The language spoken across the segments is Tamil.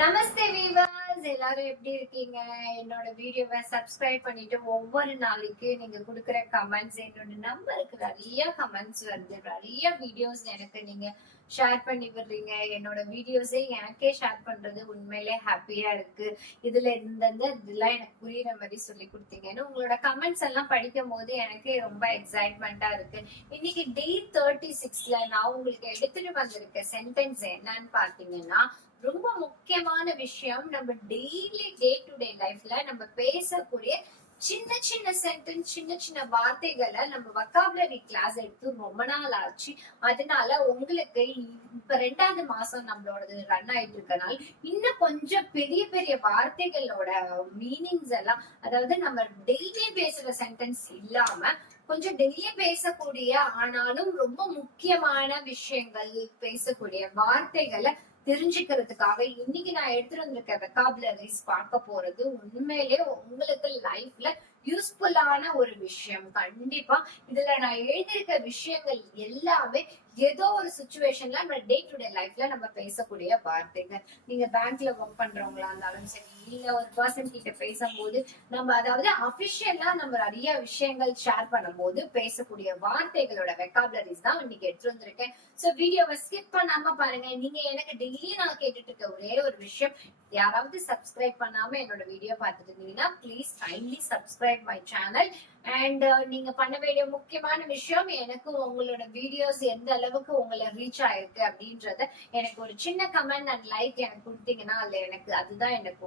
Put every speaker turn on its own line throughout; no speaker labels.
நமஸ்தே வீவர்ஸ் எல்லாரும் எப்படி இருக்கீங்க? என்னோட வீடியோவை சப்ஸ்கிரைப் பண்ணிட்டு ஒவ்வொரு நாளைக்கு நீங்க கொடுக்குற கமெண்ட்ஸ் என்னோட நம்பருக்கு நிறைய கமெண்ட்ஸ் வருது. நிறைய வீடியோஸ் எனக்கு நீங்க ஷேர் பண்ணி விடுறீங்க. என்னோட வீடியோஸே எனக்கே ஷேர் பண்றது உண்மையிலே ஹாப்பியா இருக்கு. இதுல இந்தந்த இதெல்லாம் எனக்கு புரியுற மாதிரி சொல்லி கொடுத்தீங்கன்னு உங்களோட கமெண்ட்ஸ் எல்லாம் படிக்கும் போது எனக்கே ரொம்ப எக்ஸைட்மெண்டா இருக்கு. இன்னைக்கு டே தேர்ட்டி சிக்ஸ்ல நான் உங்களுக்கு எடுத்துட்டு வந்திருக்க சென்டென்ஸ் என்னன்னு பாத்தீங்கன்னா ரொம்ப முக்கியமான விஷயம் நம்ம டெய்லி டே டு டே லைஃப்ல நம்ம பேசக்கூடிய சின்ன சின்ன சென்டென்ஸ் சின்ன சின்ன வார்த்தைகளை நம்ம வக்காபுலரி கிளாஸ் எடுத்து ரொம்ப நாள் ஆச்சு. அதனால உங்களுக்கு இப்ப ரெண்டாவது மாசம் நம்மளோடது ரன் ஆயிட்டு இருக்கனால இன்னும் கொஞ்சம் பெரிய பெரிய வார்த்தைகளோட மீனிங்ஸ் எல்லாம் அதாவது நம்ம டெய்லி பேசுற சென்டென்ஸ் இல்லாம கொஞ்சம் டெய்லி பேசக்கூடிய ஆனாலும் ரொம்ப முக்கியமான விஷயங்கள் பேசக்கூடிய வார்த்தைகளை தெரிஞ்சுக்கிறதுக்காக இன்னைக்கு நான் எடுத்துட்டு வந்திருக்க வெக்காபுலரிஸ் பார்க்க போறது உண்மையிலே உங்களுக்கு லைஃப்ல யூஸ்ஃபுல்லான ஒரு விஷயம். கண்டிப்பா இதுல நான் எழுதியிருக்க விஷயங்கள் எல்லாமே ஏதோ ஒரு சுச்சுவேஷன்ல நம்ம டே டு டே லைஃப்ல நம்ம பேசக்கூடிய வார்த்தைகள். நீங்க பேங்க்ல ஒர்க் பண்றவங்களா இருந்தாலும் சரி இல்ல ஒரு பர்சன் கிட்ட பேசும்போது நம்ம அதாவது அபிஷியலா நம்ம நிறைய விஷயங்கள் ஷேர் பண்ணும்போது பேசக்கூடிய வார்த்தைகளோட வெக்காபுலரிஸ் தான் இன்னைக்கு எடுத்து வந்திருக்கேன். சோ வீடியோவை ஸ்கிப் பண்ணாம பாருங்க. நீங்க எனக்கு டெய்லி நான் கேட்டுட்டு இருக்க ஒரே ஒரு விஷயம் யாராவது சப்ஸ்கிரைப் பண்ணாம என்னோட வீடியோ பார்த்துட்டு இருந்தீங்கன்னா please kindly subscribe my channel and நீங்க பண்ண வேண்டிய முக்கியமான விஷயம் எனக்கு உங்களோட வீடியோஸ் எந்த அளவுக்கு உங்களை ரீச் ஆயிருக்கு அப்படின்றத எனக்கு ஒரு சின்ன கமெண்ட் அண்ட் லைக் எனக்கு கொடுத்தீங்கன்னா அதுல எனக்கு அதுதான் எனக்கு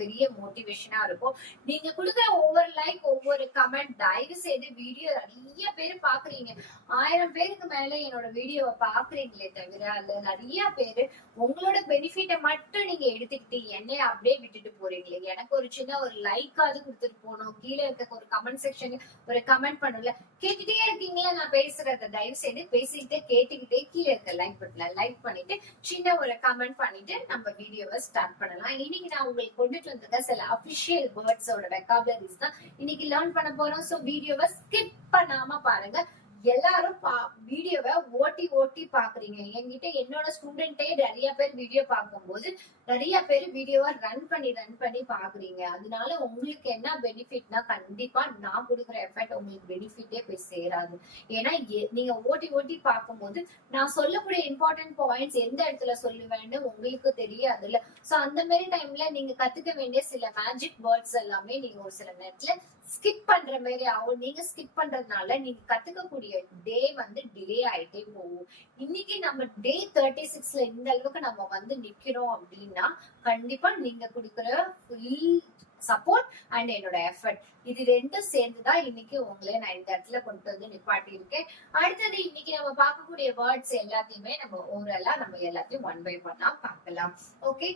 பெரிய மோட்டிவேஷனா இருக்கும். நீங்க கொடுக்குற ஒவ்வொரு லைக் ஒவ்வொரு கமெண்ட் தயவு செய்து வீடியோ நிறைய பேர் பாக்குறீங்க. ஆயிரம் பேருக்கு மேல என்னோட வீடியோவை பாக்குறீங்களே தவிர அதுல நிறைய பேரு உங்களோட பெனிஃபிட்டை மட்டும் நீங்க எடுத்துக்கிட்டு என்னைய அப்படியே விட்டுட்டு போறீங்களே. எனக்கு ஒரு சின்ன ஒரு லைக்காவது கொடுத்துட்டு போகணும். கீழே இருக்க ஒரு கமெண்ட் செக்ஷன் ஒரு கமெண்ட் பண்ணல கேட்டுட்டே இருக்கீங்களா நான் பேசுறத? தயவு செய்து பேசிக்கிட்டே கேட்டுக்கிட்டே கீழே இருக்க லைக் பட்டல லைக் பண்ணிட்டு சின்ன ஒரு கமெண்ட் பண்ணிட்டு நம்ம வீடியோவை ஸ்டார்ட் பண்ணலாம். இன்னைக்கு நான் உங்களுக்கு கொண்டு கொண்டுட்டு வந்திருக்க சில அபிஷியல் வேர்ட்ஸோட வெக்காபுலரிஸ் தான் இன்னைக்கு லேர்ன் பண்ண போறோம். ஸோ வீடியோவை ஸ்கிப் பண்ணாம பாருங்க. எல்லாரும் வீடியோவை ஓட்டி ஓட்டி பாக்குறீங்க. என்கிட்ட என்னோட ஸ்டூடெண்டே நிறைய பேர் வீடியோ பார்க்கும்போது நிறைய பேர் வீடியோவை ரன் பண்ணி ரன் பண்ணி பாக்குறீங்க. அதனால உங்களுக்கு என்ன பெனிஃபிட்னா கண்டிப்பா நான் கொடுக்குற எஃபெக்ட் உங்களுக்கு பெனிஃபிட்டே போய் சேராது. ஏன்னா எ- நீங்க ஓட்டி ஓட்டி பார்க்கும்போது நான் சொல்லக்கூடிய இம்பார்ட்டன்ட் பாயிண்ட்ஸ் எந்த இடத்துல சொல்லுவேன்னு உங்களுக்கு தெரியாதுல்ல. சோ அந்த மாதிரி டைம்ல நீங்க கத்துக்க வேண்டிய சில மேஜிக் வேர்ட்ஸ் எல்லாமே நீங்க ஒரு சில நேரத்துல ஸ்கிப் பண்ற மாதிரி ஆகும். நீங்க ஸ்கிப் பண்றதுனால நீங்க கத்துக்கக்கூடிய டே வந்து டிலே ஆயிட்டே போகும். இன்னைக்கு நம்ம டே தேர்ட்டி சிக்ஸ்ல இந்த அளவுக்கு நம்ம வந்து நிக்கிறோம் அப்படின்னா கண்டிப்பா நீங்க கொடுக்குற ஃபுல் சப்போர்ட் அண்ட் என்னோட எஃபர்ட் இது ரெண்டும் சேர்ந்துதான் இன்னைக்கு உங்களை நான் இந்த இடத்துல கொண்டு வந்து நிப்பாட்டி இருக்கேன் அடுத்தது இன்னைக்கு நம்ம பார்க்கக்கூடிய வேர்ட்ஸ் எல்லாத்தையுமே நம்ம ஓரலா நம்ம எல்லாத்தையும் ஒன் பை ஒன்னா பார்க்கலாம். ஓகே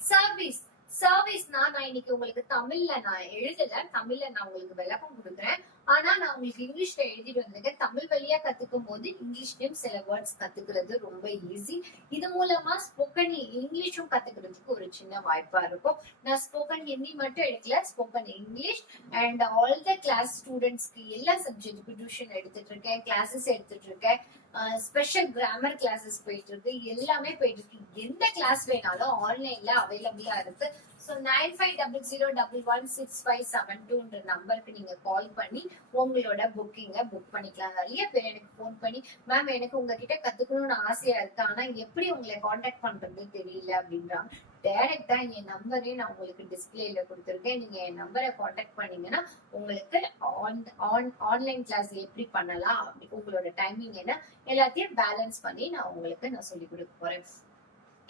சர்வீஸ் சர்வீஸ்னா நான் இன்னைக்கு உங்களுக்கு தமிழ்ல நான் எழுதல. தமிழ்ல நான் உங்களுக்கு விளக்கம் கொடுக்குறேன். ஆனா நான் உங்களுக்கு இங்கிலீஷ்ல எழுதிட்டு வந்திருக்கேன் தமிழ் வழியா கத்துக்கும் போது இங்கிலீஷ்லயும் சில வேர்ட்ஸ் கத்துக்கிறது ரொம்ப ஈஸி இது மூலமா ஸ்போக்கன் இங்கிலீஷும் கத்துக்கிறதுக்கு ஒரு சின்ன வாய்ப்பா இருக்கும். நான் ஸ்போக்கன் ஹிந்தி மட்டும் எடுக்கல spoken English. And all the class ஸ்டூடெண்ட்ஸ்க்கு எல்லா சப்ஜெக்ட்டுக்கும் டியூஷன் எடுத்துட்டு இருக்கேன் கிளாஸஸ் எடுத்துட்டு இருக்கேன். ஸ்பெஷல் கிராமர் கிளாஸஸ் போயிட்டு இருக்கு. எல்லாமே போயிட்டு இருக்கு. எந்த கிளாஸ் வேணாலும் ஆன்லைன்ல அவைலபிளா இருக்கு. So nine five double zero double one six five seven டூன்ற நம்பருக்கு நீங்க கால் பண்ணி உங்களோட புக்கிங்கை புக் பண்ணிக்கலாம். நிறைய பேர் எனக்கு ஃபோன் பண்ணி மேம் எனக்கு உங்ககிட்ட கத்துக்கணும்னு ஆசையா இருக்கு. ஆனா எப்படி உங்களை காண்டாக்ட் பண்றது தெரியல அப்படின்றாங்க. டைரக்டா என் நம்பரே நான் உங்களுக்கு டிஸ்பிளேல கொடுத்துருக்கேன். நீங்க என் நம்பரை காண்டாக்ட் பண்ணீங்கன்னா உங்களுக்கு ஆன் ஆன்லைன் கிளாஸ் எப்படி பண்ணலாம்? அப்படி உங்களோட டைமிங் என்ன? எல்லாத்தையும் பேலன்ஸ் பண்ணி நான் உங்களுக்கு நான் சொல்லி கொடுக்க போறேன்.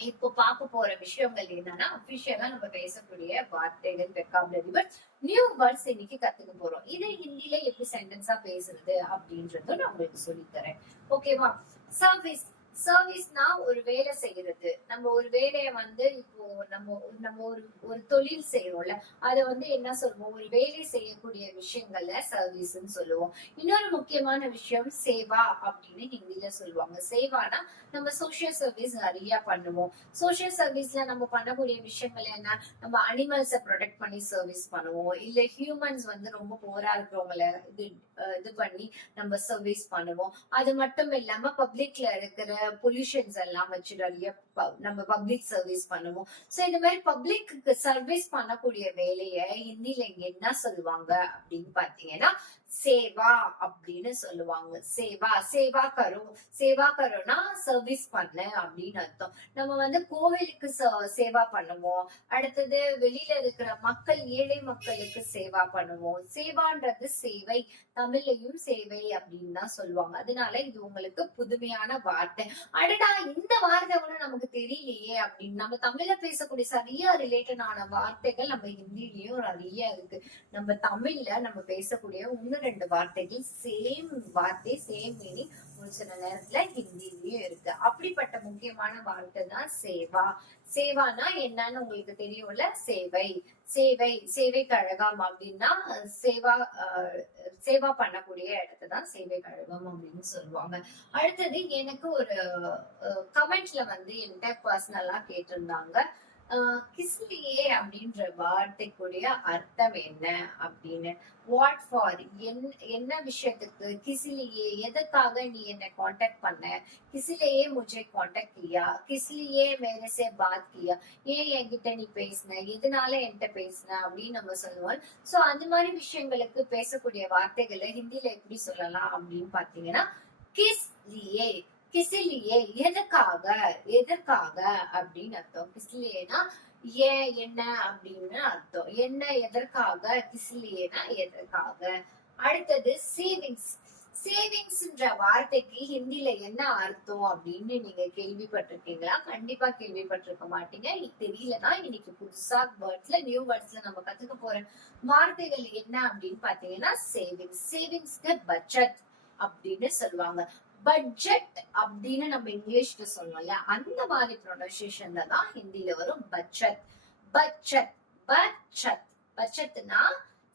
இப்போ பார்க்க போற விஷயங்கள் என்னன்னா அபிஷியலா நம்ம பேசக்கூடிய வார்த்தைகள் வெக்காபுலரி பட் நியூ வேர்ட்ஸ் இன்னைக்கு கத்துக்க போறோம். இதை ஹிந்தில எப்படி சென்டென்ஸா பேசுறது அப்படின்றதும் நான் உங்களுக்கு சொல்லித் தரேன். ஓகேவா சர்வீஸ் சர்வீஸ்னா ஒரு வேலை செய்யறது. நம்ம ஒரு வேலையை வந்து இப்போ நம்ம நம்ம ஒரு ஒரு தொழில் செய்யறோம்ல அதை வந்து என்ன சொல்லுவோம்? ஒரு வேலை செய்யக்கூடிய விஷயங்கள்ல சர்வீஸ்ன்னு சொல்லுவோம். இன்னொரு முக்கியமான விஷயம் சேவா அப்படின்னு ஹிந்தில சொல்லுவாங்க. சேவானா நம்ம சோஷியல் சர்வீஸ் நிறைய பண்ணுவோம். சோஷியல் சர்வீஸ்ல நம்ம பண்ணக்கூடிய விஷயங்கள் என்ன? நம்ம அனிமல்ஸை ப்ரொடெக்ட் பண்ணி சர்வீஸ் பண்ணுவோம். இல்ல ஹியூமன்ஸ் வந்து ரொம்ப போரா இருக்கிறவங்கள இது இது பண்ணி நம்ம சர்வீஸ் பண்ணுவோம். அது மட்டும் இல்லாம பப்ளிக்ல இருக்கிற பொல்யூஷன்ஸ் எல்லாம் வச்சு நிறைய ப- நம்ம பப்ளிக் சர்வீஸ் பண்ணுவோம். சோ இந்த மாதிரி பப்ளிக் சர்வீஸ் பண்ணக்கூடிய வேலையை ஹிந்தில இங்க என்ன சொல்லுவாங்க அப்படின்னு பாத்தீங்கன்னா சேவா அப்படின்னு சொல்லுவாங்க. சேவா சேவா கரோ சேவா கரோனா சர்வீஸ் பண்ண அப்படின்னு அர்த்தம். நம்ம வந்து கோவிலுக்கு சேவா பண்ணுவோம். அடுத்தது வெளியில இருக்கிற மக்கள் ஏழை மக்களுக்கு சேவா பண்ணுவோம். சேவான்றது சேவை தமிழ்லையும் சேவை அப்படின்னு தான் சொல்லுவாங்க. அதனால இது உங்களுக்கு புதுமையான வார்த்தை. அடடா இந்த வார்த்தை கூட நமக்கு தெரியலையே அப்படின்னு. நம்ம தமிழ்ல பேசக்கூடிய சரியா ரிலேட்டடான வார்த்தைகள் நம்ம ஹிந்திலயும் நிறைய இருக்கு. நம்ம தமிழ்ல நம்ம பேசக்கூடிய உண்மை ரெண்டு வார்த்தைகள் சேம் வார்த்தை சேம் மீனிங் ஒரு சில நேரத்துல ஹிந்திலயும் இருக்கு. அப்படிப்பட்ட முக்கியமான வார்த்தை தான் சேவா. சேவானா என்னன்னு உங்களுக்கு தெரியும்ல? சேவை. சேவை சேவை கழகம் அப்படின்னா சேவா சேவா பண்ணக்கூடிய இடத்தை தான் சேவை கழகம் அப்படின்னு சொல்லுவாங்க. அடுத்தது எனக்கு ஒரு கமெண்ட்ல வந்து என்கிட்ட பர்சனலா கேட்டிருந்தாங்க. கிஸ்லியே அப்படின்ற வார்த்தைக்குரிய அர்த்தம் என்ன அப்படின்னு? வாட் ஃபார் என்ன விஷயத்துக்கு? கிசிலியே எதுக்காக நீ என்னை காண்டாக்ட் பண்ண? கிசிலியே முझे காண்டாக்ட் கியா? கிஸ்லியே மேரே சே பாத் கியா? ஏன் என்கிட்ட நீ பேசின? எதனால என்கிட்ட பேசின? அப்படின்னு நம்ம சொல்லுவோம். சோ அந்த மாதிரி விஷயங்களுக்கு பேசக்கூடிய வார்த்தைகளை ஹிந்தியில எப்படி சொல்லலாம் அப்படின்னு பாத்தீங்கன்னா கிஸ் லியே கிசிலியே எதுக்காக எதற்காக அப்படின்னு அர்த்தம். கிசிலியேனா ஏன் என்ன அப்படின்னு அர்த்தம். என்ன எதற்காக கிசிலியேனா எதற்காக? அடுத்தது சேவிங்ஸ் சேவிங்ஸ்ன்ற வார்த்தைக்கு ஹிந்தில என்ன அர்த்தம் அப்படின்னு நீங்க கேள்விப்பட்டிருக்கீங்களா? கண்டிப்பா கேள்விப்பட்டிருக்க மாட்டீங்க. தெரியலன்னா இன்னைக்கு புதுசா வேர்ட்ஸ்ல நியூ வேர்ட்ஸ்ல நம்ம கத்துக்க போற வார்த்தைகள் என்ன அப்படின்னு பாத்தீங்கன்னா சேவிங்ஸ் சேவிங்ஸ்க்கு பட்ஜெட் அப்படின்னு சொல்லுவாங்க. பட்ஜெட் அப்படின்னு நம்ம இங்கிலீஷ்ல சொல்லுவோம்ல அந்த மாதிரி ப்ரொனன்சியேஷன்ல தான் ஹிந்தில வரும் பட்ஜெட் பட்ஜெட் பட்ஜெட் பட்ஜெட்னா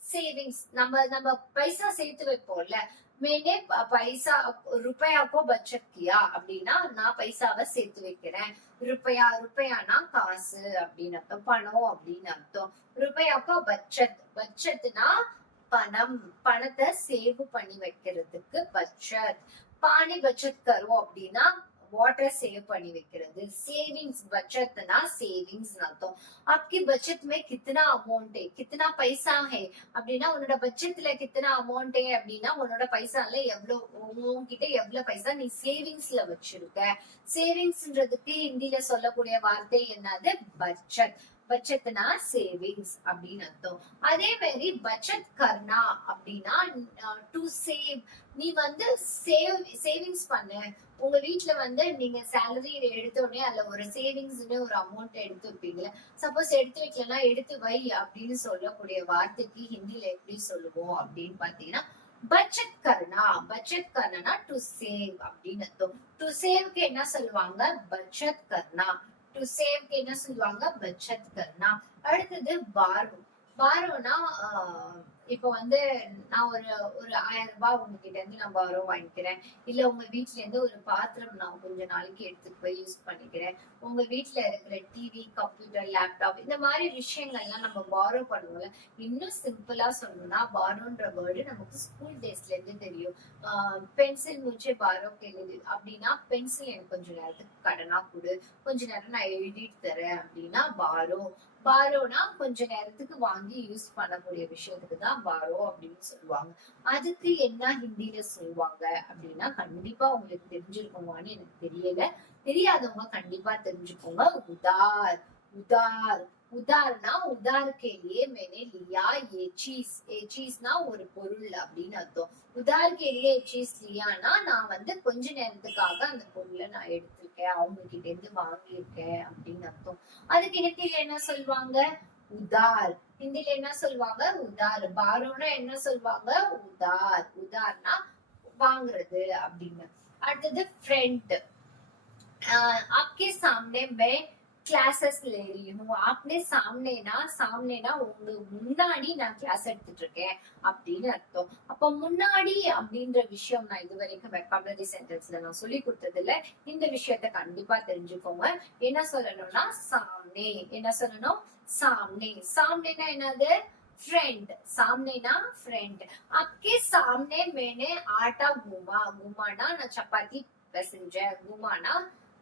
சேவிங்ஸ் நம்ம நம்ம பைசா சேர்த்து வைப்போம்ல. மேனே பைசா ருப்பயாக்கோ பட்ஜெட் கியா அப்படின்னா நான் பைசாவை சேர்த்து வைக்கிறேன். ருப்பயா ருப்பயானா காசு அப்படின்னு அர்த்தம். பணம் அப்படின்னு அர்த்தம். ருப்பயாக்கோ பட்ஜெட் பட்ஜெட்னா பணம். பணத்தை சேவ் பண்ணி வைக்கிறதுக்கு பட்ஜெட் பானி பட்ஜெட் கரும் அப்படின்னா வாட்டர் சேவ் பண்ணி வைக்கிறது சேவிங்ஸ் बचतना சேவிங்ஸ் அர்த்தம் आपकी बचत में कितना अमाउंट है कितना पैसा है அப்படின்னா உன்னோட பட்ஜெட்ல கித்தனா அமௌண்ட் அப்படின்னா உன்னோட பைசால எவ்வளவு உன்கிட்ட எவ்வளவு பைசா நீ சேவிங்ஸ்ல வச்சிருக்க சேவிங்ஸ்ன்றதுக்கு ஹிந்தில சொல்லக்கூடிய வார்த்தை என்னது பட்ஜெட் பட்சத்னா சேவிங்ஸ் அப்படின்னு அர்த்தம். அதே மாதிரி பட்சத் கர்னா அப்படின்னா டு சேவ் நீ வந்து சேவ் சேவிங்ஸ் பண்ணு. உங்க வீட்டுல வந்து நீங்க சேலரி எடுத்த உடனே அதுல ஒரு சேவிங்ஸ்னு ஒரு அமௌண்ட் எடுத்து வைப்பீங்களா சப்போஸ் எடுத்து வைக்கலன்னா எடுத்து வை அப்படின்னு சொல்லக்கூடிய வார்த்தைக்கு ஹிந்தில எப்படி சொல்லுவோம் அப்படின்னு பாத்தீங்கன்னா பட்ஜெட் கர்னா பட்ஜெட் கர்னா டு சேவ் அப்படின்னு அர்த்தம். டு சேவ்க்கு என்ன சொல்லுவாங்க? பட்ஜெட் கர்னா டு சேவ்க்கு என்ன சொல்லுவாங்க பட்ஜெட் கர்னா அடுத்தது பாரோ பாரோனா இப்போ வந்து நான் ஒரு ஒரு ஆயிரம் ரூபாய் உங்ககிட்ட இருந்து நான் பாரோ வாங்கிக்கிறேன். இல்ல உங்க வீட்ல இருந்து ஒரு பாத்திரம் நான் கொஞ்ச நாளைக்கு எடுத்துட்டு போய் யூஸ் பண்ணிக்கிறேன். உங்க வீட்டுல இருக்கிற டிவி கம்ப்யூட்டர் லேப்டாப் இந்த மாதிரி விஷயங்கள்லாம் நம்ம பாரோ பண்ணுவோம்ல. இன்னும் சிம்பிளா சொல்லணும்னா பாரோன்ற வேர்டு நமக்கு ஸ்கூல் டேஸ்ல இருந்து தெரியும். பென்சில் முச்சே பாரோ கேளுது. அப்படின்னா பென்சில் எனக்கு கொஞ்ச நேரத்துக்கு கடனா கொடு. கொஞ்ச நேரம் நான் எழுதிட்டு தரேன் அப்படின்னா பாரோ பாரோனா கொஞ்ச நேரத்துக்கு வாங்கி யூஸ் பண்ணக்கூடிய விஷயத்துக்கு தான் பாரோ அப்படின்னு சொல்லுவாங்க. அதுக்கு என்ன ஹிந்தில சொல்லுவாங்க அப்படின்னா கண்டிப்பா உங்களுக்கு தெரிஞ்சிருக்குமான்னு எனக்கு தெரியல. தெரியாதவங்க கண்டிப்பா தெரிஞ்சுக்கோங்க. உதார் உதார். உதார்னா உதார் கேலியே மேனே லியா ஏ சீஸ். ஏ சீஸ்னா ஒரு பொருள் அப்படின்னு அர்த்தம். உதார் கேலியே சீஸ் லியானா நான் வந்து கொஞ்ச நேரத்துக்காக அந்த பொருளை நான் எடுத்திருக்கேன் அவங்க கிட்ட இருந்து வாங்கியிருக்கேன் அப்படின்னு அர்த்தம் அதுக்கு ஹிந்தில என்ன சொல்லுவாங்க உதார் ஹிந்தில என்ன சொல்லுவாங்க உதார் பாரோனா என்ன சொல்லுவாங்க உதார் உதார்னா வாங்குறது அப்படின்னு அடுத்தது फ्रेंड आपके सामने मैं கிளாஸஸ் आपने சாம்னேனா சாம்னேனா உங்க முன்னாடி நான் கிளாஸ் எடுத்துட்டு இருக்கேன் அப்படின்னு அர்த்தம். அப்ப முன்னாடி அப்படின்ற விஷயம் நான் இது வரைக்கும் வெக்காபுலரி சென்டென்ஸ்ல நான் சொல்லி கொடுத்தது இல்ல இந்த விஷயத்த கண்டிப்பா தெரிஞ்சுக்கோங்க. என்ன சொல்லணும்னா சாம்னே. என்ன சொல்லணும்? சாம்னே. சாம்னேனா என்னது? ஃப்ரெண்ட் सामने ना फ्रेंड आपके மேனே ஆட்டா आटा घुमा நான் சப்பாத்தி चपाती पैसेंजर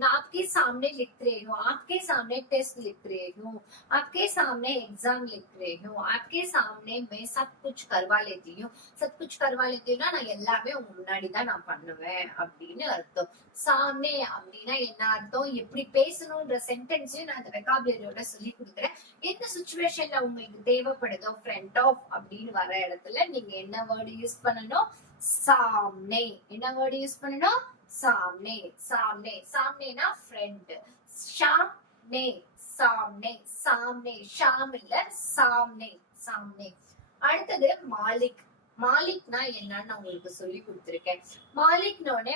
நான் ஆப்கே सामने लिख रही हूँ आपके सामने टेस्ट लिख रही हूँ आपके सामने एग्जाम लिख रही हूँ आपके सामने मैं सब कुछ करवा लेती हूँ। நான் எல்லாமே முன்னாடிதான் நான் பண்ணுவேன் அப்படின்னு அர்த்தம். சாமி அப்படின்னா என்ன அர்த்தம்? எப்படி பேசணும்ன்ற சென்டென்ஸையும் நான் அந்த வெக்காபுலரியோட சொல்லி கொடுக்குறேன். எந்த சுச்சுவேஷன்ல உங்களுக்கு தேவைப்படுதோ ஃப்ரண்ட் ஆஃப் அப்படின்னு வர இடத்துல நீங்க என்ன வேர்டு யூஸ் பண்ணணும்? சாம்னே. என்ன வேர்டு யூஸ் பண்ணணும்? சாம்னே சாம்னே சாம்னேனா ஃப்ரெண்ட் ஷாம்னே சாம்னே சாம்னே ஷாம் இல்ல சாம்னே சாம்னே. அடுத்தது மாலிக். மாலிக்னா என்னன்னு உங்களுக்கு சொல்லி கொடுத்துருக்கேன். மாலிக்னோடனே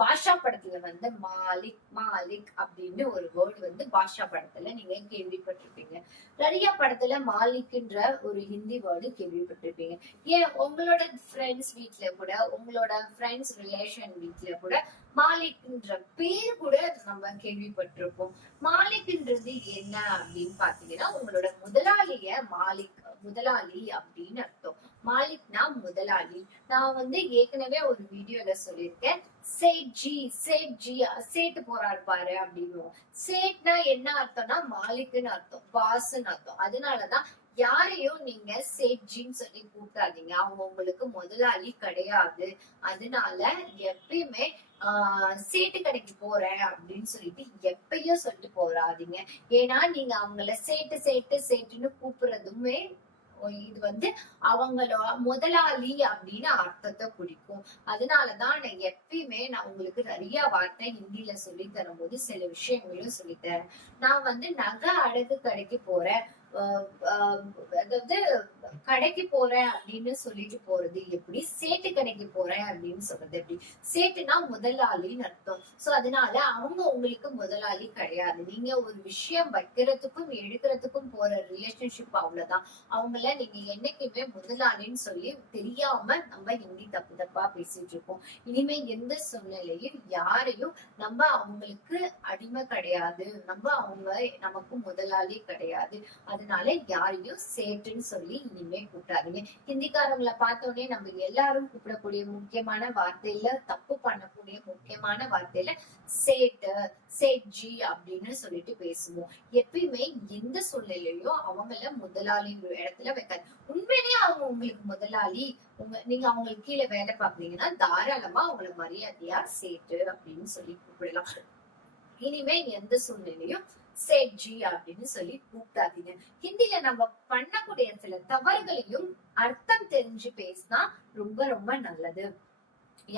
பாஷா படத்துல வந்து மாலிக் மாலிக் அப்படின்னு ஒரு வேர்டு வந்து பாஷா படத்துல நீங்க கேள்விப்பட்டிருப்பீங்க. நிறைய படத்துல மாலிக்ன்ற ஒரு ஹிந்தி வேர்டு கேள்விப்பட்டிருப்பீங்க. ஏன் உங்களோட ஃப்ரெண்ட்ஸ் வீட்ல கூட உங்களோட ஃப்ரெண்ட்ஸ் ரிலேஷன் வீட்ல கூட மாலிக்ன்ற பேர் கூட நம்ம கேள்விப்பட்டிருப்போம். மாலிக்ன்றது என்ன அப்படின்னு பாத்தீங்கன்னா உங்களோட முதலாளிய மாலிக் முதலாளி அப்படின்னு அர்த்தம். மாலிக்னா முதலாளி. நான் வந்து ஏற்கனவே ஒரு வீடியோல சொல்லியிருக்கேன். சேட் ஜி சேட் ஜி சேட்டு போறாரு பாரு அப்படின்னு சேட்னா என்ன அர்த்தம்னா மாலிக்னு அர்த்தம் பாஸ்ன்னு அர்த்தம். அதனாலதான் யாரையும் நீங்க சேட் ஜின்னு சொல்லி கூப்பிடாதீங்க. அவங்க உங்களுக்கு முதலாளி கிடையாது. அதனால எப்பயுமே ஆஹ் சேட்டு கடைக்கு போறேன் அப்படின்னு சொல்லிட்டு எப்பயும் சொல்லிட்டு போறாதீங்க. ஏன்னா நீங்க அவங்கள சேட்டு சேட்டு சேட்டுன்னு கூப்பிடுறதுமே இது வந்து அவங்கள முதலாளி அப்படின்னு அர்த்தத்தை குறிக்கும். அதனாலதான் நான் எப்பயுமே நான் உங்களுக்கு நிறைய வார்த்தை ஹிந்தில சொல்லி தரும்போது சில விஷயங்களும் சொல்லித்தரேன் நான் வந்து நகை அடகு கடைக்கு போறேன். ஆஹ் அதாவது கடைக்கு போறேன் அப்படின்னு சொல்லிட்டு போறது எப்படி சேட்டு கடைக்கு போறேன் அப்படின்னு சொல்றது எப்படி? சேட்டுனா முதலாளின்னு அர்த்தம். சோ அதனால அவங்க உங்களுக்கு முதலாளி கிடையாது. நீங்க ஒரு விஷயம் வைக்கிறதுக்கும் எடுக்கிறதுக்கும் போற ரிலேஷன்ஷிப் அவ்வளவுதான். அவங்கள நீங்க என்னைக்குமே முதலாளின்னு சொல்லி தெரியாம நம்ம ஹிந்தி தப்பு தப்பா பேசிட்டு இருக்கோம் இனிமே எந்த சூழ்நிலையும் யாரையும் நம்ம அவங்களுக்கு அடிமை கிடையாது. நம்ம அவங்க நமக்கு முதலாளி கிடையாது. அதனால யாரையும் சேட்டுன்னு சொல்லி இனிமே கூப்பிடாதீங்க ஹிந்திக்காரங்களை பார்த்தோன்னே நம்ம எல்லாரும் கூப்பிடக்கூடிய முக்கியமான வார்த்தையில தப்பு பண்ணக்கூடிய முக்கியமான வார்த்தையில சேட்டு சேட்ஜி அப்படின்னு சொல்லிட்டு பேசுவோம். எப்பயுமே எந்த சூழ்நிலையிலும் அவங்கள முதலாளி இடத்துல வைக்காது. உண்மையிலேயே அவங்க உங்களுக்கு முதலாளி உங்க நீங்க அவங்களுக்கு கீழே வேலை பாக்குறீங்கன்னா தாராளமா அவங்கள மரியாதையா சேட்டு அப்படின்னு சொல்லி கூப்பிடலாம். இனிமே எந்த சூழ்நிலையும் சேட்ஜி அப்படின்னு சொல்லி கூப்பிடாதீங்க. ஹிந்தில நம்ம பண்ணக்கூடிய சில தவறுகளையும் அர்த்தம் தெரிஞ்சு பேசினா ரொம்ப ரொம்ப நல்லது.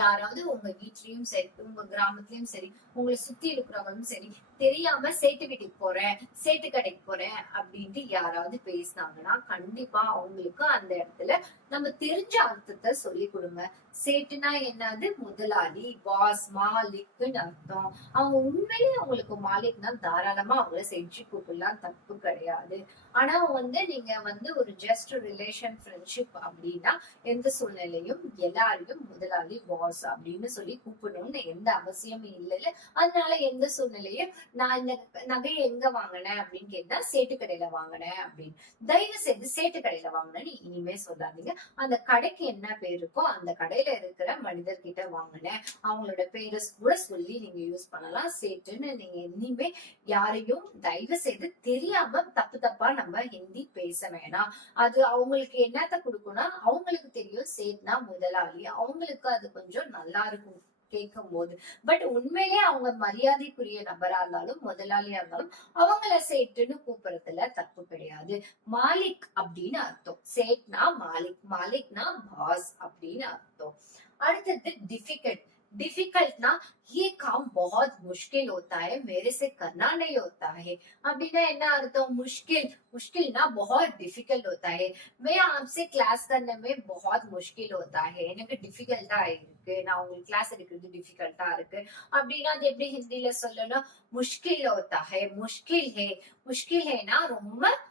யாராவது உங்க வீட்லயும் சரி உங்க கிராமத்துலயும் சரி உங்களை சுத்தி இருக்கிறவங்களும் சரி தெரியாம சேட்டு வீட்டுக்கு போறேன் சேட்டு கடைக்கு போறேன் அப்படின்ட்டு யாராவது பேசினாங்கன்னா கண்டிப்பா அவங்களுக்கு அந்த இடத்துல நம்ம தெரிஞ்ச அர்த்தத்தை சொல்லி கொடுங்க. சேட்டுனா என்னது? முதலாளி பாஸ் மாலிக்னு அர்த்தம். அவங்க உண்மையிலேயே அவங்களுக்கு மாலிக்னா தாராளமா அவங்கள செஞ்சு கூப்பிடலாம் தப்பு கிடையாது. ஆனா வந்து நீங்க வந்து ஒரு ஜஸ்ட் ரிலேஷன் ஃப்ரெண்ட்ஷிப் அப்படின்னா எந்த சூழ்நிலையும் எல்லாரையும் முதலாளி பாஸ் அப்படின்னு சொல்லி கூப்பிடணும்னு எந்த அவசியமும் இல்லைல்ல. அதனால எந்த சூழ்நிலையும் நான் இந்த நகையை எங்க வாங்கினேன் அப்படின்னு கேட்டா சேட்டு கடையில வாங்கினேன் அப்படின்னு. தயவு செய்து சேட்டு கடையில வாங்கினேன்னு இனிமே சொல்லாதீங்க. அந்த கடைக்கு என்ன பேர் இருக்கோ அந்த கடையில இருக்கிற மனிதர்கிட்ட வாங்கினேன். அவங்களோட பேரை கூட சொல்லி நீங்க யூஸ் பண்ணலாம். சேட்டுன்னு நீங்க இனிமே யாரையும் தயவு செய்து தெரியாம தப்பு தப்பா நம்ம ஹிந்தி பேச வேணாம். அது அவங்களுக்கு என்னத்த கொடுக்கும்னா அவங்களுக்கு தெரியும் சேத்னா முதலாளி. அவங்களுக்கு அது கொஞ்சம் நல்லா இருக்கும் கேட்கும் போது பட் உண்மையிலே அவங்க மரியாதைக்குரிய நபரா இருந்தாலும் முதலாளியா இருந்தாலும் அவங்கள சேட்டுன்னு கூப்பிடுறதுல தப்பு கிடையாது. மாலிக் அப்படின்னு அர்த்தம். சேட்னா மாலிக் மாலிக்னா பாஸ் அப்படின்னு அர்த்தம். அடுத்தது டிஃபிகல்ட் डिफिकल्ट ना ये काम बहुत मुश्किल होता है मेरे से करना नहीं होता है அப்படின்னா என்ன அர்த்தம் मुश्किल मुश्किल ना बहुत डिफिकल्ट होता है मैं आपसे क्लास करने में बहुत मुश्किल होता है எனக்கு டிஃபிகல்ட்டா இருக்கு நான் உங்களுக்கு கிளாஸ் எடுக்கிறது டிஃபிகல்ட்டா இருக்கு அப்படின்னா அது எப்படி ஹிந்தில சொல்லணும் முஷ்கில் होता है मुश्किल है मुश्किल है ना ரொம்ப ஆஹ்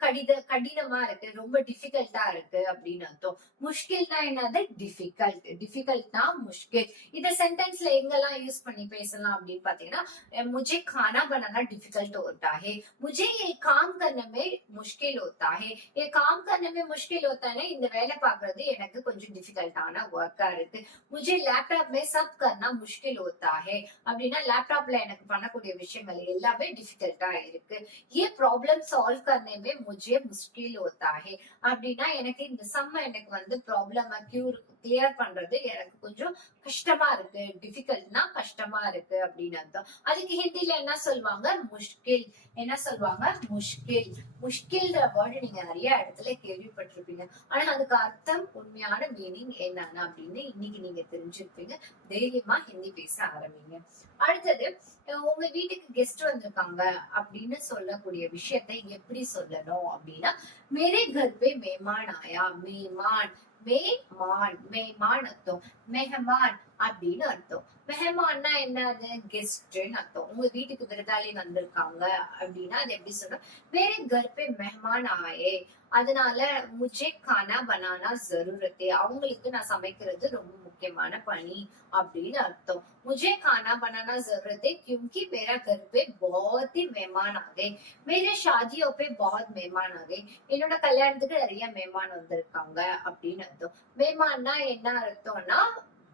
கடித கடினமா இருக்கு ரொம்ப டிஃபிகல்ட்டா இருக்கு அப்படின்னு அர்த்தம் முஷ்கில்னா என்னது டிஃபிகல்ட் டிஃபிகல்ட்னா முஷ்கில் இத சென்டென்ஸ்ல எங்கெல்லாம் யூஸ் பண்ணி பேசலாம் அப்படின்னு பாத்தீங்கன்னா अ, मुझे खाना बनाना डिफिकल्ट होता है मुझे ये काम करने में मुश्किल होता है ये काम करने में मुश्किल होता है இந்த வேலை பார்க்கறது எனக்கு கொஞ்சம் டிஃபிகல்ட்டான ஒர்க்கா இருக்கு मुझे लैपटॉप में सब करना मुश्किल होता है அப்படின்னா லேப்டாப்ல எனக்கு பண்ணக்கூடிய விஷயங்கள் எல்லாமே டிஃபிகல்ட்டா இருக்கு ये प्रॉब्लम सॉल्व करने में मुझे मुश्किल होता है அப்படின்னா எனக்கு இந்த சம்ம எனக்கு வந்து ப்ராப்ளம் கியூர் கிளியர் பண்றது எனக்கு கொஞ்சம் கஷ்டமா இருக்கு. டிஃபிகல்ட்னா கஷ்டமா இருக்கு அப்படின்னு அர்த்தம். அதுக்கு ஹிந்தில என்ன சொல்லுவாங்க? முஷ்கில். என்ன சொல்லுவாங்க? முஷ்கில். முஷ்கில்ன்ற வேர்டு நீங்க நிறைய இடத்துல கேள்விப்பட்டிருப்பீங்க. ஆனா அதுக்கு அர்த்தம் உண்மையான மீனிங் என்னன்னு அப்படின்னு இன்னைக்கு நீங்க தெரிஞ்சிருப்பீங்க. தைரியமா ஹிந்தி பேச ஆரம்பிங்க. அடுத்தது உங்க வீட்டுக்கு கெஸ்ட் வந்திருக்காங்க அப்படின்னு சொல்லக்கூடிய விஷயத்தை எப்படி சொல்லணும் அப்படின்னா மேரே கர் மேமான் ஆயா மேமான் மேமான் மேமான் அர்த்தம் மெஹமான் அப்படின்னு அர்த்தம். மெஹமான்னா என்னது? கெஸ்ட்னு அர்த்தம். உங்க வீட்டுக்கு விருந்தாளி வந்திருக்காங்க அப்படின்னா அது எப்படி சொல்றோம் மேரே கர் பே மெஹமான் ஆயே. அதனால முஜே கானா பனானா ஜரூரத்தே அவங்களுக்கு நான் சமைக்கிறது ரொம்ப முக்கியமான பணி அப்படின்னு அர்த்தம் मुझे खाना बनाना जरूरत है क्योंकि मेरा घर पे बहुत ही मेहमान आ गए मेरे शादियों पे बहुत मेहमान आ गए என்னோட கல்யாணத்துக்கு நிறைய மேமான் வந்திருக்காங்க அப்படின்னு அர்த்தம் மேமான்னா என்ன அர்த்தம்னா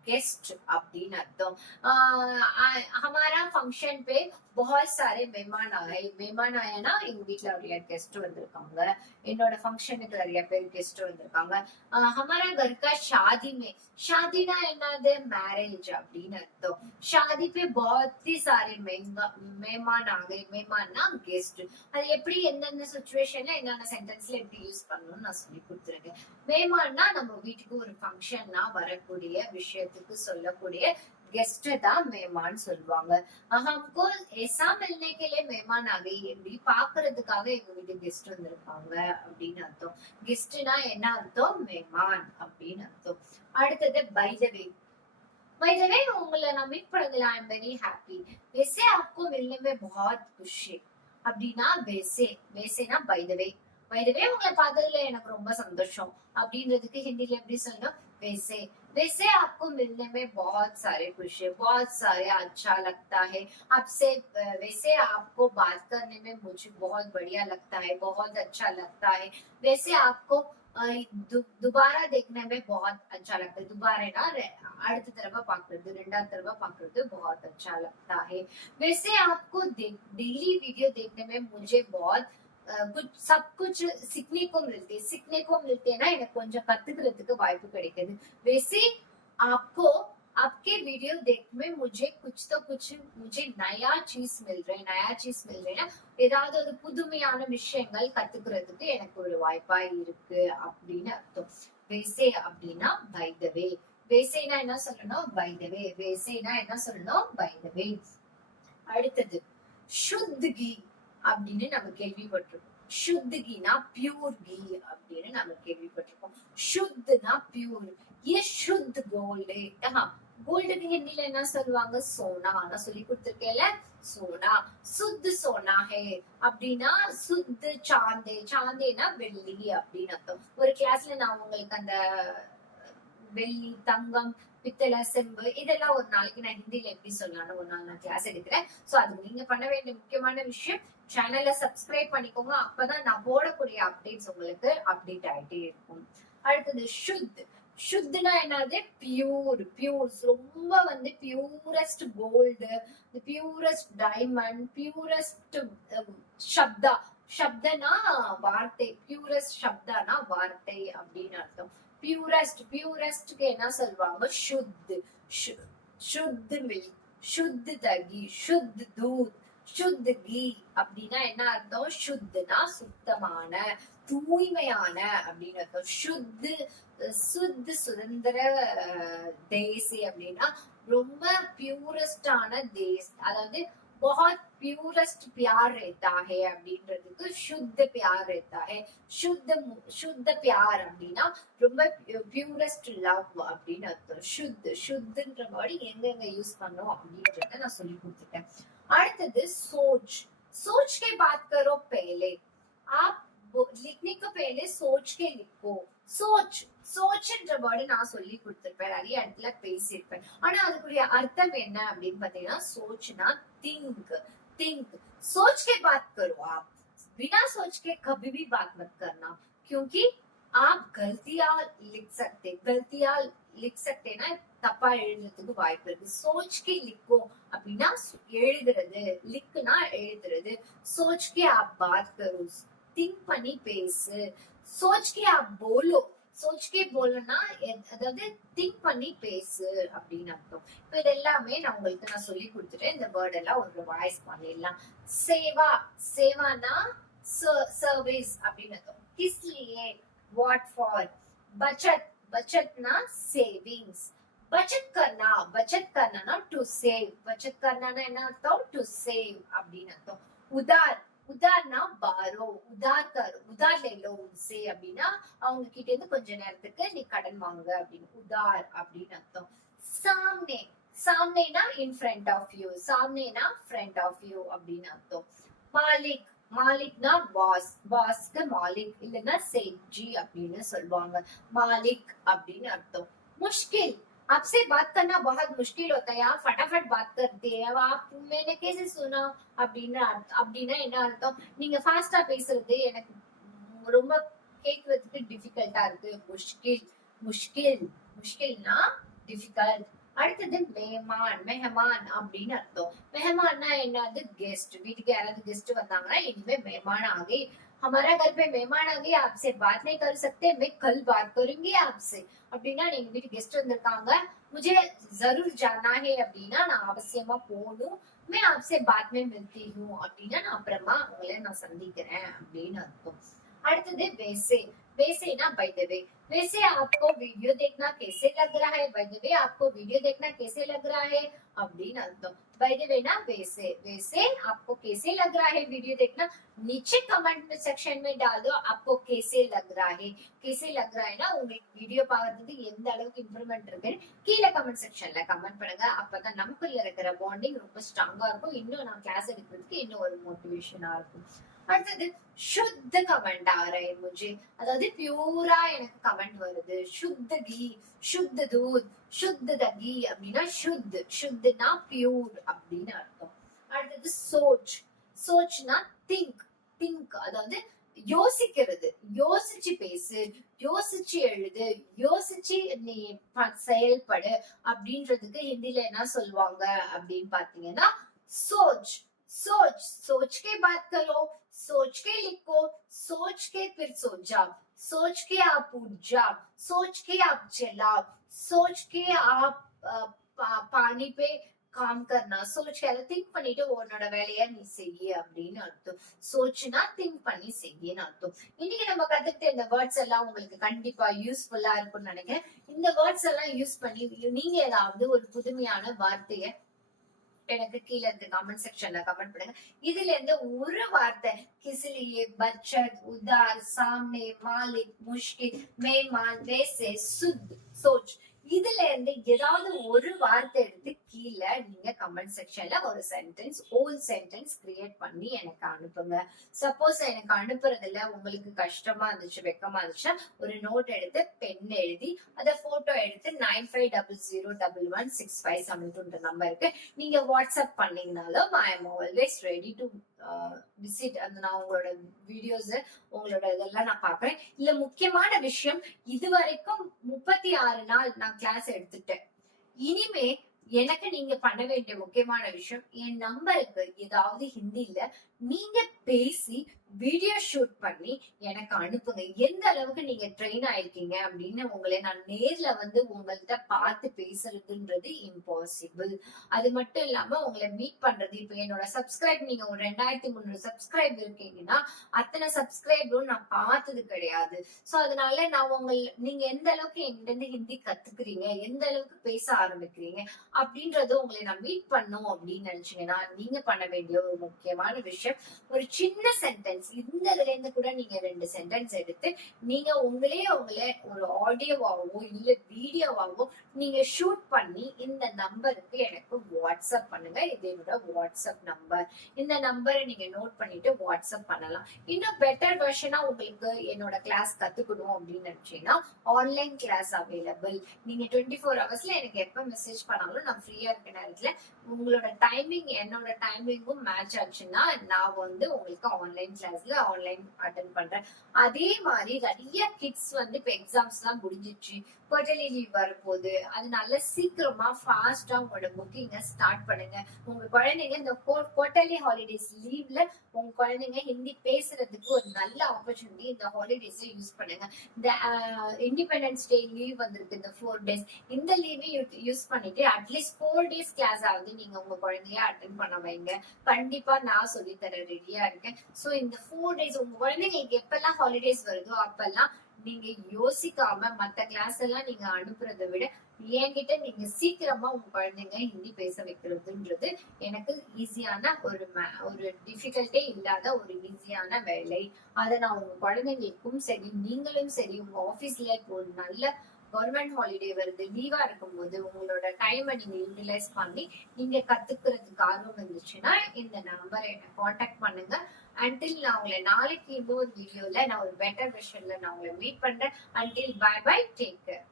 गेस्ट அப்படின்னு அர்த்தம். ஹமாரா ஃபங்க்ஷன் பே பஹத் சாரே மெஹமான் ஆகே மெஹமான் ஆயனா எங்க வீட்டுல நிறைய கெஸ்ட் வந்திருக்காங்க. என்னோட ஃபங்க்ஷனுக்கு நிறைய பேர் கெஸ்ட் வந்திருக்காங்க. ஹமாரா கர்க்கா ஷாதி மே ஷாதினா என்னது? மேரேஜ் அப்படின்னு அர்த்தம். ஷாதி பே பஹத் ஹி சாரே மெஹமான் ஆகே மெஹமான்னா கெஸ்ட் அது எப்படி என்னென்ன சுச்சுவேஷன்ல என்னென்ன சென்டென்ஸ்ல எப்படி யூஸ் பண்ணணும்னு நான் சொல்லி கொடுத்துருக்கேன். மெஹமான்னா நம்ம வீட்டுக்கு ஒரு ஃபங்க்ஷன்னா வரக்கூடிய விஷயத்த இடத்துக்கு சொல்லக்கூடிய गेस्ट தான் मेहमान சொல்வாங்க हमको ऐसा मिलने के लिए मेहमान பாக்குறதுக்காக எங்க வீட்டு கெஸ்ட் வந்திருக்காங்க அப்படின்னு அர்த்தம். கெஸ்ட்னா என்ன அர்த்தம்? மெஹமான் அப்படின்னு அர்த்தம். அடுத்தது பை த உங்களை நான் மீட் பண்ணதுல ஐ வெரி ஹாப்பி वैसे आपको मिलने में बहुत खुशी அப்படினா वैसे वैसेனா பை உங்களை பார்த்ததுல எனக்கு ரொம்ப சந்தோஷம். அப்படின்றதுக்கு ஹிந்தில எப்படி சொல்லணும்? वैसे वैसे आपको मिलने में बहुत सारे खुश है, बहुत सारे अच्छा लगता है। आपसे, वैसे आपको बात करने में मुझे बहुत बढ़िया लगता है, बहुत अच्छा लगता है। वैसे आपको दोबारा देखने దుబారా దేఖనే మే బహుత్ అచ్చా లగ్తా దుబారేనా అడత తరఫ పాకరదు రెండా తరఫ పాకరదు बहुत अच्छा लगता है। वैसे आपको दिल्ली वीडियो देखने में मुझे बहुत कुछ सब कुछ सीखने को मिलते है सीखने को मिलते है ना எனக்கு கொஞ்சம் கத்துக்கிறதுக்கு வாய்ப்பு கிடைக்குது वैसे आपको आपके वीडियो देखने में मुझे कुछ तो कुछ मुझे नया चीज मिल रहा है नया चीज मिल रहा है ना ஏதாவது ஒரு புதுமையான விஷயங்கள் கத்துக்கிறதுக்கு எனக்கு ஒரு வாய்ப்பா இருக்கு அப்படின்னு அர்த்தம் வேசே அப்படின்னா பை த வே வேசேனா என்ன சொல்லணும் பை த வே வேசேனா என்ன சொல்லணும் பை த வே அடுத்தது சுத் கீ அப்படின்னு நம்ம கேள்விப்பட்டிருக்கோம். சுத்து சுத்தகினா பியூர் கீ அப்படின்னு நம்ம கேள்விப்பட்டிருக்கோம். சுத்துனா பியூர் ஏ சுத் கோல்டு கோல்டு ஹிந்தில என்ன சொல்லுவாங்க? சோனா. நான் சொல்லி கொடுத்திருக்கேன்ல சோனா. சுத்து சோனா ஹே. அப்படின்னா சுத்து சாந்தே. சாந்தேனா வெள்ளி அப்படின்னு அர்த்தம். ஒரு கிளாஸ்ல நான் உங்களுக்கு அந்த வெள்ளி தங்கம் பித்தளை செம்பு இதெல்லாம் ஒரு நாளைக்கு நான் ஹிந்தியில எப்படி சொல்லலாம்னு ஒரு நாள் நான் கிளாஸ் எடுக்கிறேன். சோ அது நீங்க பண்ண வேண்டிய முக்கியமான விஷயம் சேனலை சப்ஸ்கிரைப் பண்ணிக்கோங்க. அப்பதான் நான் போடக்கூடிய அப்டேட்ஸ் உங்களுக்கு அப்டேட் ஆயிட்டே இருக்கும். அடுத்தது சுத் சுத்துனா என்னது? பியூர் பியூர் ரொம்ப வந்து purest gold purest diamond purest சப்தா சப்தனா வார்த்தை பியூரஸ்ட் சப்தானா வார்த்தை அப்படின்னு அர்த்தம். பியூரஸ்ட் பியூரஸ்ட்க்கு என்ன சொல்லுவாங்க? சுத் சு- சுத் மில்க் சுத் தகி சுத் தூத் சுத் கீ அப்படின்னா என்ன அர்த்தம்? சுத்துனா சுத்தமான தூய்மையான அப்படின்னு அர்த்தம். சுத்து சுத் சுதந்திர தேசி அப்படின்னா ரொம்ப பியூரஸ்டான தேஸ் அதாவது बहुत प्यूरेस्ट प्यार रहता है அப்படின்றதுக்கு சுத்த प्यार रहता है சுத்த மு- சுத்த प्यार அப்படின்னா ரொம்ப பியூரஸ்ட் லவ் அப்படின்னு அர்த்தம் சுத் சுத்துன்ற வேர்டு எங்க எங்க யூஸ் பண்ணோம் அப்படின்றத நான் சொல்லி கொடுத்துட்டேன் அடுத்தது सोच सोच के बात करो पहले आप वो- लिखने को पहले सोच के लिखो சோச் சோச்ன்ற வேர்டு நான் சொல்லி கொடுத்திருப்பேன் நிறைய இடத்துல பேசியிருப்பேன் ஆனா அதுக்குரிய அர்த்தம் என்ன அப்படின்னு பாத்தீங்கன்னா சோச்னா திங்க் थिंक सोच के बात करो आप बिना सोच के कभी भी बात मत करना क्योंकि आप गलतियां लिख सकते गलतियां लिख सकते ना தப்பா எழுதுறதுக்கு வாய்ப்பு இருக்கு சோச்கே லிக்கோ அப்படின்னா எழுதுறது லிக்குனா எழுதுறது சோச்கே ஆப் பாத் கரோ திங்க் பண்ணி பேசு சோச்கே ஆப் போலோ சோச்சுக்கே போலன்னா அதாவது திங்க் பண்ணி பேசு அப்படின்னு அர்த்தம். இப்ப இது எல்லாமே நான் உங்களுக்கு நான் சொல்லி கொடுத்துட்டேன். இந்த வேர்ட் எல்லாம் ஒரு வாய்ஸ் பண்ணிடலாம் சேவா சேவானா சர்வீஸ் அப்படின்னு அர்த்தம். கிஸ்லியே வாட் ஃபார் பச்சத் பச்சத்னா சேவிங்ஸ் பச்சத் கர்னா பச்சத் கர்னா டு சேவ் பச்சத் கர்னா என்ன அர்த்தம்? டு சேவ் அப்படின்னு அர்த்தம். உதார் உதார்னா பாரோ உதார் கரோ உதார் உசே அப்படின்னா அவங்க கிட்ட இருந்து கொஞ்ச நேரத்துக்கு நீ கடன் வாங்க அப்படின்னு. உதார் அப்படின்னு அர்த்தம். சாம்னே. சாம்னேனா இன் ஃப்ரண்ட் ஆஃப் யூ சாம்னேனா ஃப்ரண்ட் ஆஃப் யூ அப்படின்னு அர்த்தம். மாலிக். மாலிக்னா பாஸ் பாஸ்க்கு மாலிக் இல்லைன்னா செட்ஜி அப்படின்னு சொல்லுவாங்க. மாலிக் அப்படின்னு அர்த்தம். முஷ்கில். आपसे बात करना बहुत मुश्किल होता है आप फटाफट बात करते हैं अब आप मैंने कैसे सुना அப்படின்னு அர்த்த- அப்படின்னா என்ன அர்த்தம் நீங்க ஃபாஸ்டா பேசுறது எனக்கு ரொம்ப கேட்கறதுக்கு டிஃபிகல்ட்டா இருக்கு முஷ்கில் முஷ்கில் முஷ்கில்னா டிஃபிகல்ட் அடுத்தது மேமான் மெஹமான் அப்படின்னு அர்த்தம் மெஹமான்னா என்னது கெஸ்ட் வீட்டுக்கு யாராவது கெஸ்ட் வந்தாங்கன்னா இனிமே मेहमान आ गए हमारा घर पे मेहमान आ गए आपसे बात नहीं कर सकते मैं कल बात करूंगी आपसे அப்படின்னா நீங்க வீட்டு கெஸ்ட் வந்திருக்காங்க मुझे जरूर जाना है அப்படின்னா நான் அவசியமா போகணும் मैं आपसे बाद में मिलती हूँ அப்படின்னா நான் அப்புறமா உங்களை நான் சந்திக்கிறேன் அப்படின்னு அர்த்தம் அடுத்தது वैसे वैसेना बाय द वे वैसे आपको वीडियो देखना कैसे लग रहा है बाय द वे आपको वीडियो देखना कैसे लग रहा है அப்படின்னு அர்த்தம் बाय द वे ना वैसे वैसे आपको कैसे लग रहा है वीडियो देखना नीचे कमेंट में सेक्शन में डाल दो आपको कैसे लग रहा है कैसे लग रहा है ना உங்களுக்கு வீடியோ பார்க்கறதுக்கு எந்த அளவுக்கு இம்ப்ரூவ்மெண்ட் இருக்குன்னு கீழே கமெண்ட் செக்ஷன்ல கமெண்ட் பண்ணுங்க அப்பதான் நமக்குள்ள இருக்கிற பாண்டிங் ரொம்ப ஸ்ட்ராங்கா இருக்கும் இன்னும் நான் கிளாஸ் எடுக்கிறதுக்கு இன்னும் ஒரு மோட்டிவேஷனா இருக்கும் அடுத்தது சுத்த கமெண்ட் ஆகிறேன் முஜே. அதாவது பியூரா எனக்கு கமெண்ட் வருது. சுத்த கீ சுத்த தூத் சுத்த தகி அப்படின்னா சுத் சுத்துனா பியூர் அப்படின்னு அர்த்தம். அடுத்தது சோச். சோச்னா திங்க் திங்க் அதாவது யோசிக்கிறது. யோசிச்சு பேசு யோசிச்சு எழுது யோசிச்சு நீ செயல்படு அப்படின்றதுக்கு ஹிந்தில என்ன சொல்லுவாங்க அப்படின்னு பாத்தீங்கன்னா சோச். सोच சோச்கே के बात सोच के लिखो सोच के फिर सोच जाओ सोच के आप उठ जाओ सोच के आप चलाओ सोच के आप अ, पा- पानी पे काम करना सोच के திங்க் பண்ணிட்டு உன்னோட வேலைய நீ செய்ய அப்படின்னு அர்த்தம் சோச்சுனா திங்க் பண்ணி செய்யன்னு அர்த்தம் இன்னைக்கு நம்ம கத்துக்கிட்ட இந்த வேர்ட்ஸ் எல்லாம் உங்களுக்கு கண்டிப்பா யூஸ்ஃபுல்லா இருக்கும்னு நினைக்கிறேன் இந்த வேர்ட்ஸ் எல்லாம் யூஸ் பண்ணி நீங்க ஏதாவது ஒரு புதுமையான வார்த்தைய எனக்கு கீழே இருக்க கமெண்ட் செக்ஷன்ல கமெண்ட் பண்ணுங்க. இதுல இருந்து ஒரு வார்த்தை கிசிலியே பச்சத் உதார் சாம்னே மாலிக் முஷ்கில் மேமான் வேசே சுத் சோச் இதுல இருந்து ஏதாவது ஒரு வார்த்தை எடுத்து கீழே நீங்க கமெண்ட் செக்ஷன்ல ஒரு சென்டென்ஸ் ஓல் சென்டென்ஸ் கிரியேட் பண்ணி எனக்கு அனுப்புங்க. சப்போஸ் எனக்கு அனுப்புறதுல உங்களுக்கு கஷ்டமா இருந்துச்சு வெக்கமா இருந்துச்சுன்னா ஒரு நோட் எடுத்து பென் எழுதி அத போட்டோ எடுத்து nine five double zero double one six five seven டூன்ற நம்பருக்கு நீங்க WhatsApp பண்ணீங்கனாலும் I am always ready to visit அந்த நான் உங்களோட வீடியோஸ் உங்களோட இதெல்லாம் நான் பாக்குறேன் இல்ல முக்கியமான விஷயம் இது வரைக்கும் முப்பத்தி ஆறு நாள் நான் கிளாஸ் எடுத்துட்டேன். இனிமே எனக்கு நீங்க பண்ண வேண்டிய முக்கியமான விஷயம் என் நம்பருக்கு ஏதாவது ஹிந்தியில நீங்க பேசி வீடியோ ஷூட் பண்ணி எனக்கு அனுப்புங்க. எந்த அளவுக்கு நீங்க ட்ரெயின் ஆயிருக்கீங்க அப்படின்னு உங்களை நான் நேர்ல வந்து உங்கள்கிட்ட பார்த்து பேசுறதுன்றது இம்பாசிபிள் அது மட்டும் இல்லாம உங்களை மீட் பண்றது இப்ப என்னோட சப்ஸ்கிரைப் நீங்க ஒரு ரெண்டாயிரத்தி முந்நூறு சப்ஸ்கிரைப் இருக்கீங்கன்னா அத்தனை சப்ஸ்கிரைபரும் நான் பார்த்தது கிடையாது. சோ அதனால நான் உங்கள் நீங்க எந்த அளவுக்கு என்கிட்ட இருந்து ஹிந்தி கத்துக்கிறீங்க எந்த அளவுக்கு பேச ஆரம்பிக்கிறீங்க அப்படின்றத உங்களை நான் மீட் பண்ணும் அப்படின்னு நினைச்சீங்கன்னா நீங்க பண்ண வேண்டிய ஒரு முக்கியமான விஷயம் விஷயம் ஒரு சின்ன சென்டென்ஸ் இந்த இதுல இருந்து கூட நீங்க ரெண்டு சென்டென்ஸ் எடுத்து நீங்க உங்களே உங்களே ஒரு ஆடியோவாவோ இல்ல வீடியோவாவோ நீங்க ஷூட் பண்ணி இந்த நம்பருக்கு எனக்கு வாட்ஸ்அப் பண்ணுங்க. இது என்னோட வாட்ஸ்அப் நம்பர் இந்த நம்பரை நீங்க நோட் பண்ணிட்டு வாட்ஸ்அப் பண்ணலாம். இன்னும் பெட்டர் வெர்ஷனா உங்களுக்கு என்னோட கிளாஸ் கத்துக்கணும் அப்படின்னு நினைச்சீங்கன்னா ஆன்லைன் கிளாஸ் அவைலபிள் நீங்க டுவெண்ட்டி ஃபோர் ஹவர்ஸ்ல எனக்கு எப்ப மெசேஜ் பண்ணாலும் நான் ஃப்ரீயா இருக்க நேரத்துல உங்களோட டைமிங் என்னோட டைமிங்கும் மேட்ச் ஆச்சுன்னா நான் வந்து உங்களுக்கு ஆன்லைன் கிளாஸ்ல ஆன்லைன் அட்டன் பண்றேன். அதே மாதிரி நிறைய கிட்ஸ் வந்து இப்ப எக்ஸாம்ஸ் எல்லாம் முடிஞ்சிச்சு குவார்டர்லி லீவ் வரப்போகுது. அதனால சீக்கிரமா ஃபாஸ்டா உங்களோட புக்கிங்க ஸ்டார்ட் பண்ணுங்க. உங்க குழந்தைங்க இந்த குவார்டர்லி ஹாலிடேஸ் லீவ்ல உங்க குழந்தைங்க ஹிந்தி பேசுறதுக்கு ஒரு நல்ல ஆப்பர்ச்சுனிட்டி இந்த ஹாலிடேஸ் யூஸ் பண்ணுங்க. இந்த இண்டிபெண்டன்ஸ் டே லீவ் வந்திருக்கு இந்த ஃபோர் டேஸ் இந்த லீவே யூஸ் பண்ணிட்டு அட்லீஸ்ட் ஃபோர் டேஸ் கிளாஸ் ஆகுது நீங்க உங்க குழந்தைய அட்டன் பண்ண வைங்க. கண்டிப்பா நான் சொல்லி தர ரெடியா இருக்கேன் சோ இந்த ஃபோர் டேஸ் உங்க குழந்தைங்களுக்கு எப்பெல்லாம் ஹாலிடேஸ் வருதோ அப்பெல்லாம் நீங்க யோசிக்காம மத்த கிளாஸ் எல்லாம் நீங்க அனுப்புறதை விட என்கிட்ட நீங்க சீக்கிரமா உங்க குழந்தைங்க ஹிந்தி பேச வைக்கிறதுன்றது எனக்கு ஈஸியான ஒரு ஒரு டிஃபிகல்ட்டே இல்லாத ஒரு ஈஸியான வேலை. அதை நான் உங்க குழந்தைங்களுக்கும் சரி நீங்களும் சரி உங்க ஆபீஸ்ல இப்போ ஒரு நல்ல கவர்மெண்ட் ஹாலிடே வருது லீவா இருக்கும்போது உங்களோட டைமை நீங்க யூட்டிலைஸ் பண்ணி நீங்க கத்துக்கிறதுக்கு ஆர்வம் இருந்துச்சுன்னா இந்த நம்பரை என்ன காண்டாக்ட் பண்ணுங்க. அன்டில் நான் உங்களை நாளைக்கு இன்னொரு வீடியோல நான் ஒரு பெட்டர் விஷன்ல நான் உங்களை மீட் பண்றேன். Until bye bye take care